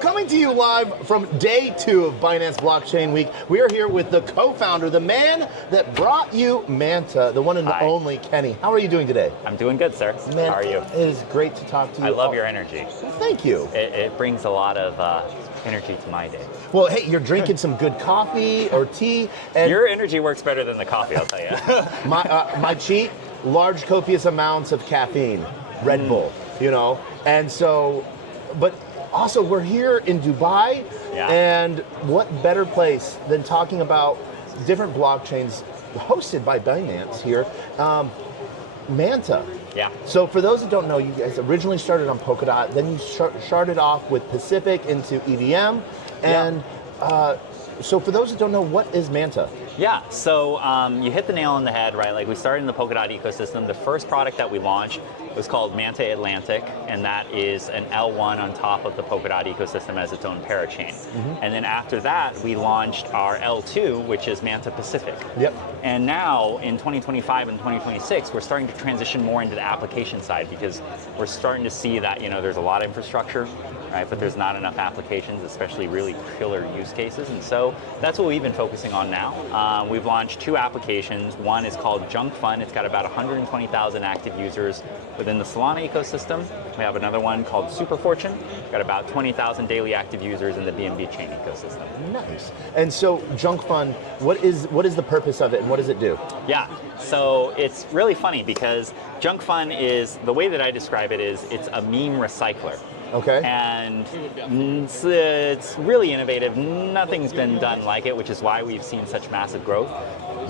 Coming to you live from day 2 of Binance Blockchain Week. We are here with the co-founder, the man that brought you Manta, the one and the only Kenny. How are you doing today? I'm doing good, sir. Man, how are you? It is great to talk to you. I love your energy. Well, thank you. It brings a lot of energy to my day. Well, hey, you're drinking some good coffee or tea. And your energy works better than the coffee, I'll tell you. my cheat, large copious amounts of caffeine, Red Bull, you know, and so, but also, we're here in Dubai, and what better place than talking about different blockchains hosted by Binance here, Manta. Yeah. So for those that don't know, you guys originally started on Polkadot, then you started off with Pacific into EVM, and so for those that don't know, what is Manta? Yeah, so you hit the nail on the head, right? Like we started in the Polkadot ecosystem. The first product that we launched was called Manta Atlantic, and that is an L1 on top of the Polkadot ecosystem as its own parachain. And then after that, we launched our L2, which is Manta Pacific. Yep. And now in 2025 and 2026, we're starting to transition more into the application side because we're starting to see that, you know, there's a lot of infrastructure, right? But there's not enough applications, especially really killer use cases. And so that's what we've been focusing on now. We've launched 2 applications. One is called Junk.Fun. It's got about 120,000 active users within the Solana ecosystem. We have another one called Super Fortune. Got about 20,000 daily active users in the BNB chain ecosystem. Nice. And so Junk.Fun, what is the purpose of it and what does it do? Yeah, so it's really funny because Junk.Fun is, the way that I describe it is, it's a meme recycler. Okay. And it's really innovative. Nothing's been done like it, which is why we've seen such massive growth.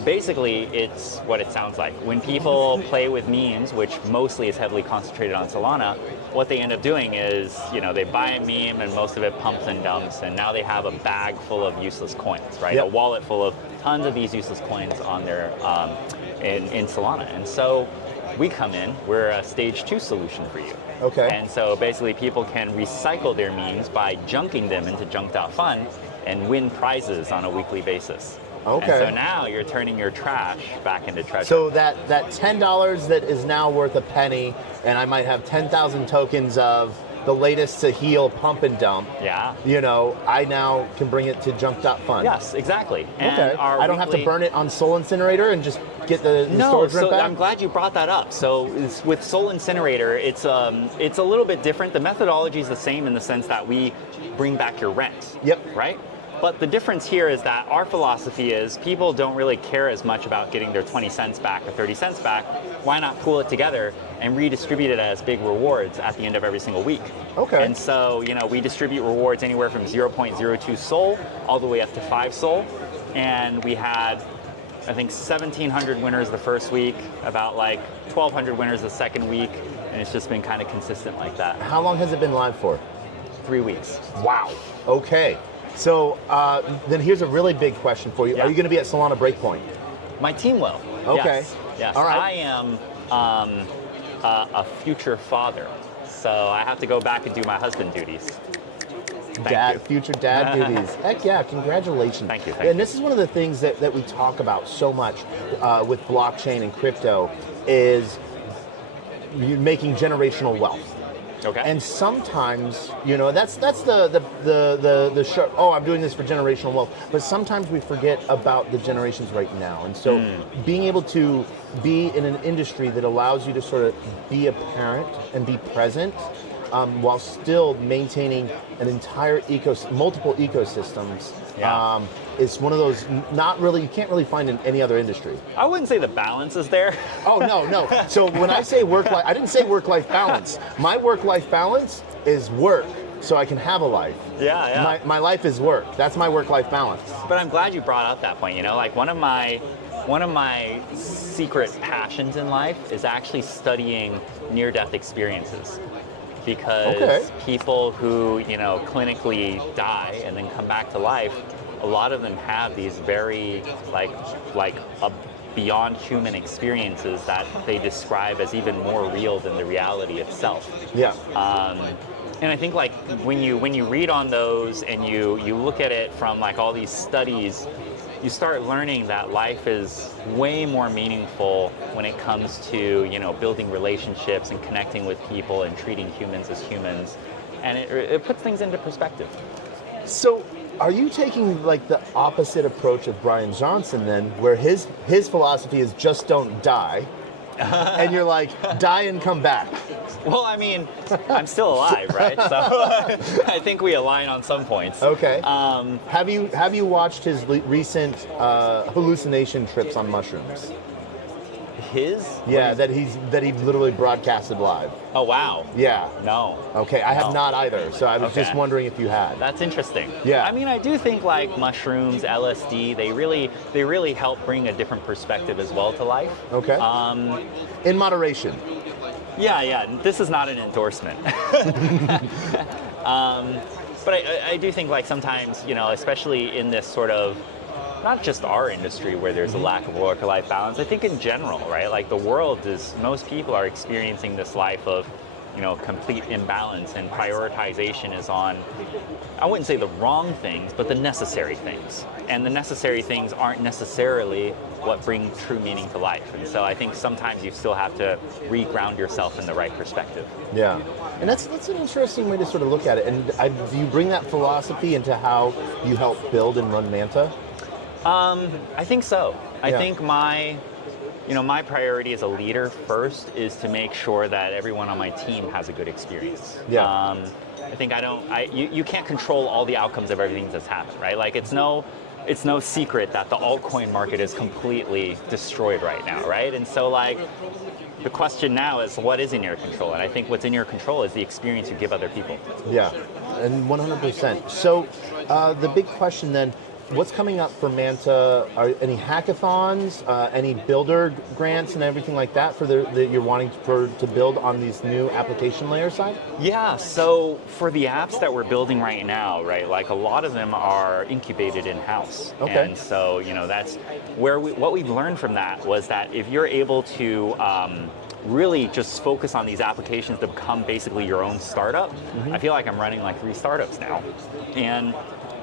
Basically, it's what it sounds like. When people play with memes, which mostly is heavily concentrated on Solana, what they end up doing is, you know, they buy a meme and most of it pumps and dumps, and now they have a bag full of useless coins, right? Yep. A wallet full of tons of these useless coins on their in Solana. And so we come in, we're a stage 2 solution for you. Okay. And so basically people can recycle their memes by junking them into Junk.Fun and win prizes on a weekly basis. Okay. And so now you're turning your trash back into treasure. So that $10 that is now worth a penny, and I might have 10,000 tokens of the latest to heal pump and dump. Yeah. You know, I now can bring it to Junk.Fun. Yes, exactly. And okay. I don't have to burn it on Soul Incinerator and just get the storage rent back? I'm glad you brought that up. So with Soul Incinerator, it's a little bit different. The methodology is the same in the sense that we bring back your rent. Yep. Right? But the difference here is that our philosophy is people don't really care as much about getting their 20 cents back or 30 cents back. Why not pool it together and redistribute it as big rewards at the end of every single week? Okay. And so, you know, we distribute rewards anywhere from 0.02 Sol all the way up to 5 Sol. And we had, I think, 1,700 winners the first week, about like 1,200 winners the second week, and it's just been kind of consistent like that. How long has it been live for? 3 weeks. Wow. Okay. So then here's a really big question for you. Yeah. Are you going to be at Solana Breakpoint? My team will. Okay. Yes. Yes. All right. I am a future father, so I have to go back and do my husband duties. Future dad duties. Heck yeah, congratulations. Thank you. And this is one of the things that we talk about so much with blockchain and crypto is making generational wealth. Okay. And sometimes, you know, that's the show, oh, I'm doing this for generational wealth. But sometimes we forget about the generations right now. And so being able to be in an industry that allows you to sort of be a parent and be present while still maintaining an entire multiple ecosystems is one of those you can't really find in any other industry. I wouldn't say the balance is there. Oh, no. So when I say work-life, I didn't say work-life balance. My work-life balance is work so I can have a life. Yeah. My life is work. That's my work-life balance. But I'm glad you brought up that point. You know, like one of my secret passions in life is actually studying near-death experiences. Because people who, you know, clinically die and then come back to life, a lot of them have these very like beyond human experiences that they describe as even more real than the reality itself. Yeah. And I think like when you read on those and you look at it from like all these studies, you start learning that life is way more meaningful when it comes to, you know, building relationships and connecting with people and treating humans as humans. And it puts things into perspective. So, are you taking like the opposite approach of Brian Johnson then, where his philosophy is just don't die, and you're like die and come back? Well, I mean, I'm still alive, right? So I think we align on some points. Okay. Have you watched his recent hallucination trips on mushrooms? His? Yeah, that he literally broadcasted live. Oh wow. Yeah. No. Okay, I have No. not either, so I was just Okay. wondering if you had. That's interesting. Yeah. I mean, I do think like mushrooms, LSD, they really help bring a different perspective as well to life. Okay. In moderation. Yeah. This is not an endorsement. But I do think like sometimes, you know, especially in this sort of, not just our industry where there's a lack of work-life balance, I think in general, right? Like the world is, most people are experiencing this life of, you know, complete imbalance, and prioritization is on, I wouldn't say the wrong things, but the necessary things. And the necessary things aren't necessarily what bring true meaning to life. And so I think sometimes you still have to re-ground yourself in the right perspective. Yeah, and that's an interesting way to sort of look at it. And do you bring that philosophy into how you help build and run Manta? I think so. I Yeah. think my priority as a leader first is to make sure that everyone on my team has a good experience. Yeah. I think you can't control all the outcomes of everything that's happened, right? Like it's no secret that the altcoin market is completely destroyed right now, right? And so like the question now is what is in your control? And I think what's in your control is the experience you give other people. Yeah, and 100%. So the big question then, what's coming up for Manta? Are any hackathons, any builder grants and everything like that for that you're wanting to build on these new application layer side? Yeah, so for the apps that we're building right now, right, like a lot of them are incubated in-house. Okay. And so, you know, that's where what we've learned from that was that if you're able to really just focus on these applications to become basically your own startup, I feel like I'm running like 3 startups now.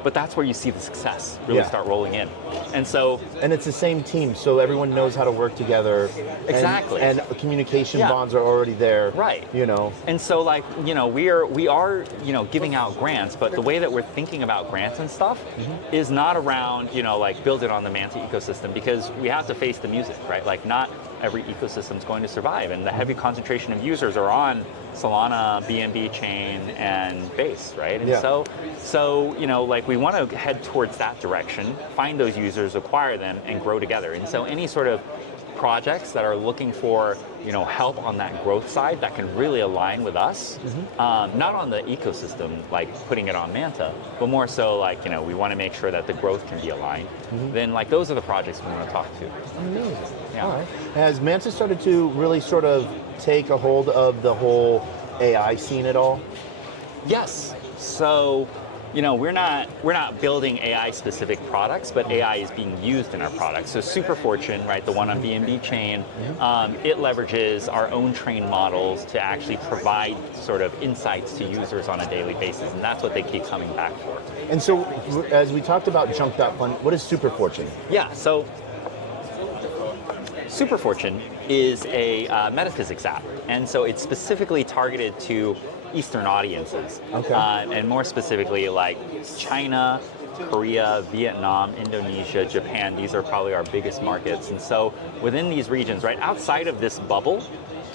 But that's where you see the success really start rolling in. And so... And it's the same team, so everyone knows how to work together. Exactly. And communication bonds are already there. Right. You know. And so like, you know, we are, you know, giving out grants, but the way that we're thinking about grants and stuff is not around, you know, like build it on the Manta ecosystem, because we have to face the music, right? Like not every ecosystem is going to survive, and the heavy concentration of users are on Solana, BNB chain, and Base, right? And so you know, like we want to head towards that direction, find those users, acquire them, and grow together. And so any sort of projects that are looking for, you know, help on that growth side that can really align with us, not on the ecosystem, like putting it on Manta, but more so like, you know, we want to make sure that the growth can be aligned. Then like those are the projects we want to talk to. Amazing. Yeah. All right. Has Manta started to really sort of take a hold of the whole AI scene at all? Yes. So, you know, we're not building AI specific products, but AI is being used in our products. So Super Fortune, right, the one on BNB chain, it leverages our own trained models to actually provide sort of insights to users on a daily basis, and that's what they keep coming back for. And so, as we talked about Junk.Fun, what is Super Fortune? Yeah, so Super Fortune is a metaphysics app, and so it's specifically targeted to Eastern audiences, and more specifically like China, Korea, Vietnam, Indonesia, Japan. These are probably our biggest markets. And so within these regions, right outside of this bubble,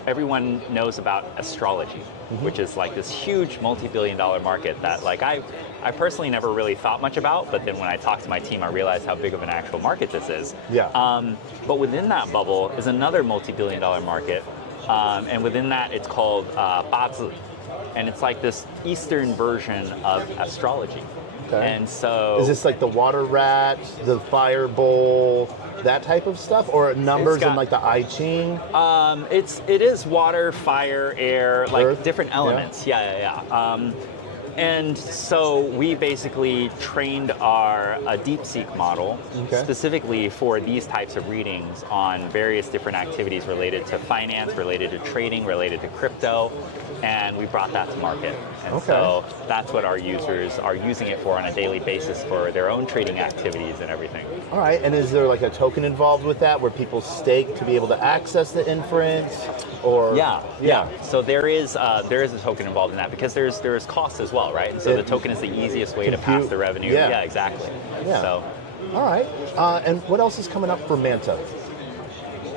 everyone knows about astrology, which is like this huge multi-billion-dollar market that like I personally never really thought much about, but then when I talked to my team, I realized how big of an actual market this is. Yeah. But within that bubble is another multi-billion-dollar market, and within that it's called Bazi. And it's like this Eastern version of astrology. Okay. And so... Is this like the water rat, the fire bowl, that type of stuff? Or numbers in like the I Ching? It is water, fire, air, like Earth? different elements. Yeah. And so we basically trained a DeepSeek model specifically for these types of readings on various different activities related to finance, related to trading, related to crypto, and we brought that to market. And so that's what our users are using it for on a daily basis for their own trading activities and everything. All right, and is there like a token involved with that where people stake to be able to access the inference? Or Yeah. So there is a token involved in that because there's costs as well, right? And so the token is the easiest way to pass the revenue. Yeah, exactly. Yeah. So, all right. And what else is coming up for Manta?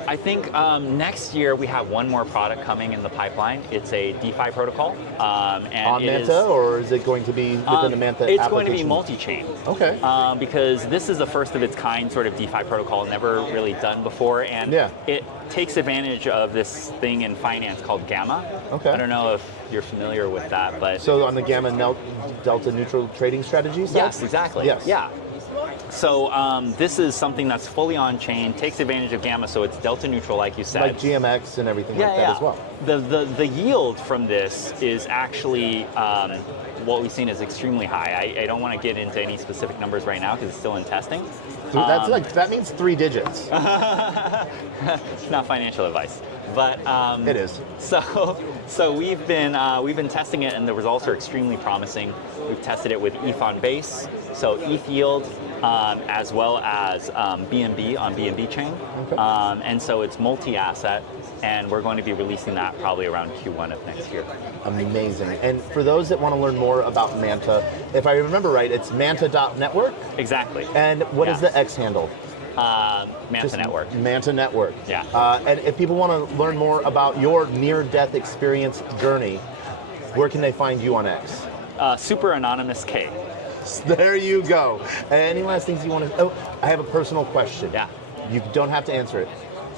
I think next year we have one more product coming in the pipeline. It's a DeFi protocol. And on Manta, or is it going to be within the Manta application? It's going to be multi-chain. Okay. Because this is the first of its kind sort of DeFi protocol, never really done before, and it takes advantage of this thing in finance called Gamma. Okay. I don't know if you're familiar with that, but so on the Gamma Delta neutral trading strategies? Yes, exactly. Yes. Yeah. So this is something that's fully on-chain, takes advantage of Gamma, so it's delta neutral, like you said. Like GMX and everything like that as well. The yield from this is actually what we've seen is extremely high. I don't want to get into any specific numbers right now because it's still in testing. That means 3 digits. Not financial advice, but it is. So we've been testing it, and the results are extremely promising. We've tested it with ETH on base, so ETH yield, as well as BNB on BNB chain, and so it's multi-asset, and we're going to be releasing that probably around Q1 of next year. Amazing. And for those that want to learn more about Manta, if I remember right, it's manta.network? Exactly. And what is the X handle? Manta Network. Manta Network. Yeah. And if people want to learn more about your near-death experience journey, where can they find you on X? Super Anonymous K. There you go. Any last things you want to... Oh, I have a personal question. Yeah. You don't have to answer it.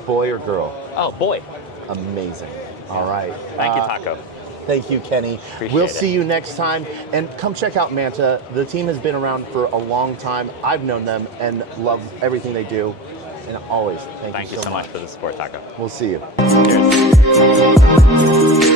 Boy or girl? Oh, boy. Amazing. All right. Thank you, Taco. Thank you, Kenny. We'll see you next time. And come check out Manta. The team has been around for a long time. I've known them and love everything they do. And always, thank you so much for the support, Taco. We'll see you. Cheers.